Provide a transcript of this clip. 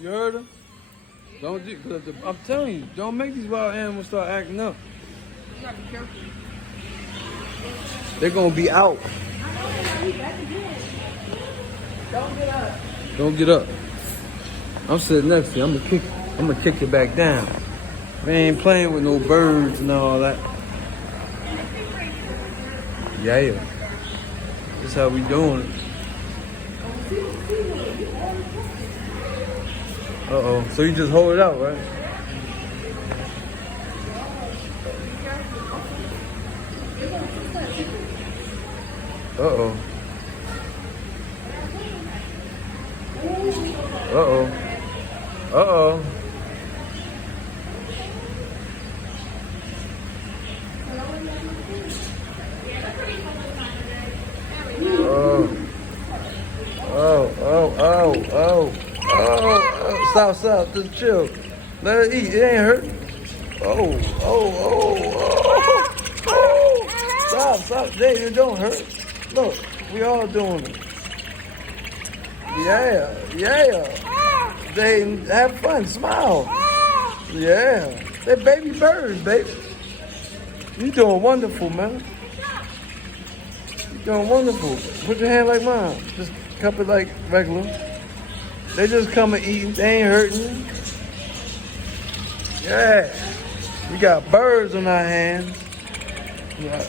You heard her? Don't do, cause I'm telling you, don't make these wild animals start acting up. You gotta be careful. They're gonna be out. Don't get up. Don't get up. I'm sitting next to you. I'm gonna kick you back down. We ain't playing with no birds and all that. Yeah. That's how we doing it. Uh-oh. So you just hold it out, right? Uh-oh. Uh-oh. Uh-oh. Stop, just chill. Let it eat, it ain't hurt. Stop, Jay, it don't hurt. Look, we all doing it. Yeah. Jay, have fun, smile. Yeah, they're baby birds, baby. You doing wonderful, man. You doing wonderful. Put your hand like mine. Just cup it like regular. They just come and eat. They ain't hurting you. Yeah. We got birds on our hands. Yeah.